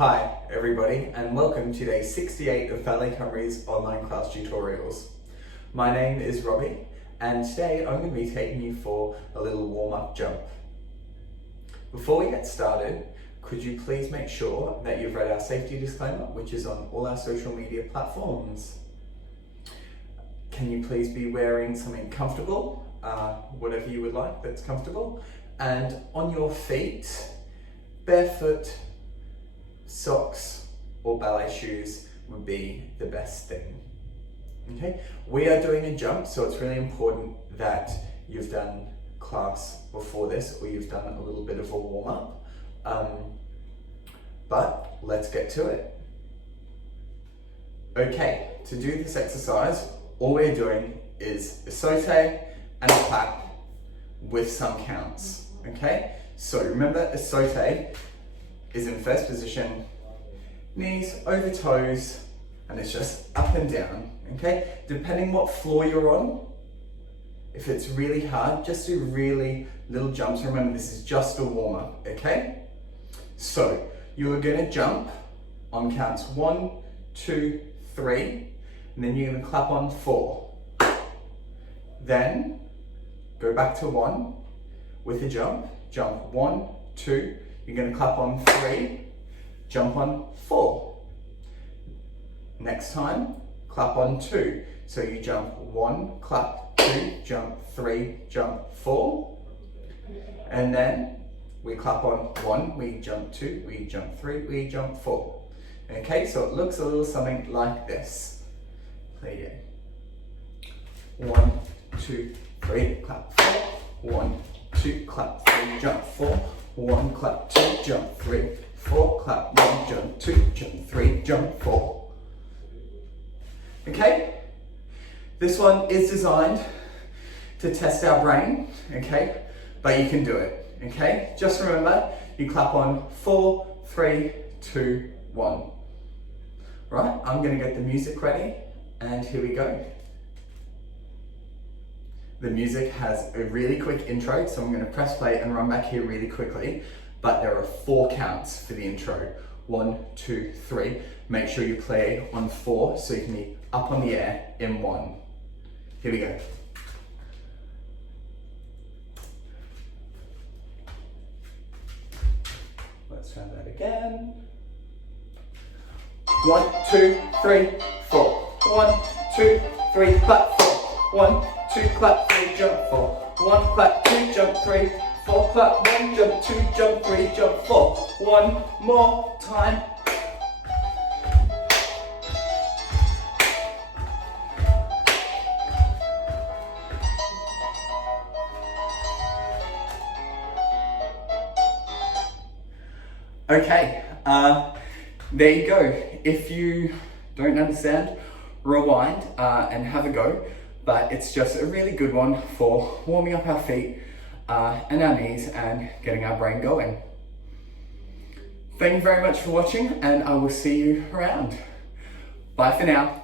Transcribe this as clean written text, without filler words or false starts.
Hi everybody, and welcome to day 68 of Ballet Cymru's online class tutorials. My name is Robbie, and today I'm going to be taking you for a little warm-up jump. Before we get started, could you please make sure that you've read our safety disclaimer, which is on all our social media platforms. Can you please be wearing something comfortable, whatever you would like that's comfortable, and on your feet, barefoot, socks or ballet shoes would be the best thing. Okay, we are doing a jump, so it's really important that you've done class before this, or you've done a little bit of a warm-up. But let's get to it. Okay, to do this exercise, all we're doing is a saute and a clap with some counts. Okay, so remember, a saute is in first position, knees over toes, and it's just up and down, okay? Depending what floor you're on, if it's really hard, just do really little jumps. Remember, this is just a warm-up, okay? So, you're gonna jump on counts 1, 2, 3, and then you're gonna clap on 4. Then, go back to 1 with a jump 1, 2, you're going to clap on 3, jump on 4. Next time, clap on 2. So you jump 1, clap 2, jump 3, jump 4. And then we clap on 1, we jump 2, we jump 3, we jump 4. Okay, so it looks a little something like this. Play again. 1, 2, 3, clap 4. 1, 2, clap 3, jump 4. 1, clap 2, jump 3, 4, clap 1, jump 2, jump 3, jump 4. Okay? This one is designed to test our brain, okay? But you can do it, okay? Just remember, you clap on 4, 3, 2, 1. Right, I'm gonna get the music ready, and here we go. The music has a really quick intro, so I'm going to press play and run back here really quickly. But there are 4 counts for the intro. 1, 2, 3. Make sure you play on 4 so you can be up on the air in 1. Here we go. Let's try that again. 1, 2, 3, 4. 1, 2, 3, clap 4. 1, 2, clap 3, jump 4. 1, clap 2, jump 3. 4, clap 1, jump 2, jump 3, jump 4. One more time. Okay, there you go. If you don't understand, rewind and have a go. But it's just a really good one for warming up our feet and our knees and getting our brain going. Thank you very much for watching, and I will see you around. Bye for now.